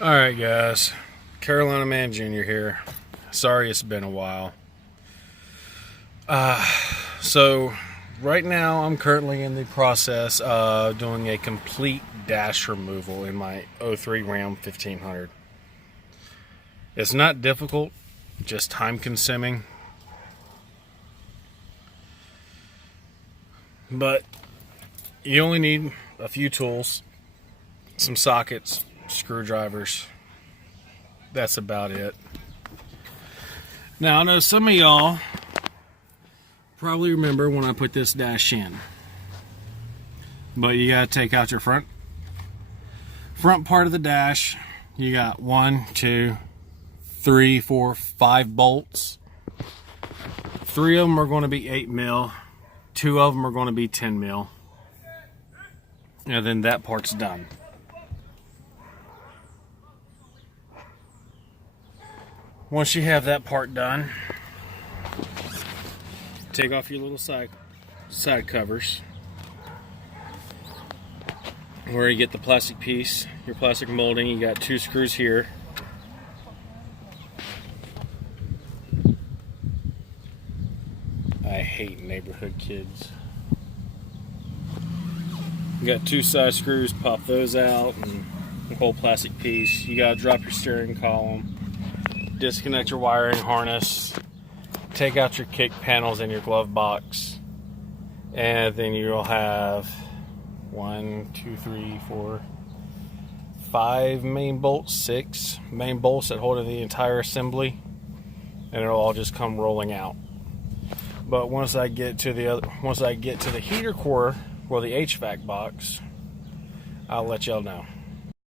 Alright guys, Carolina Man Jr. here. Sorry it's been a while. So right now I'm currently in the process of doing a complete dash removal in my 03 Ram 1500. It's not difficult, just time consuming. But you only need a few tools, some sockets, screwdrivers. That's about it. Now I know some of y'all probably remember when I put this dash in, but you gotta take out your front part of the dash. You got 1, 2, 3, 4, 5 bolts. 3 of them are going to be 8 mil. 2 of them are going to be 10 mil. And then that part's done. Once you have that part done, take off your little side covers, where you get the plastic piece, your plastic molding. You got 2 screws here. I hate neighborhood kids. You got 2 side screws, pop those out, and the whole plastic piece. You gotta drop your steering column, disconnect your wiring harness, take out your kick panels in your glove box, and then you'll have 1, 2, 3, 4, 5 main bolts, 6 main bolts that hold the entire assembly, and it'll all just come rolling out. But once I get to the heater core or the HVAC box, I'll let y'all know.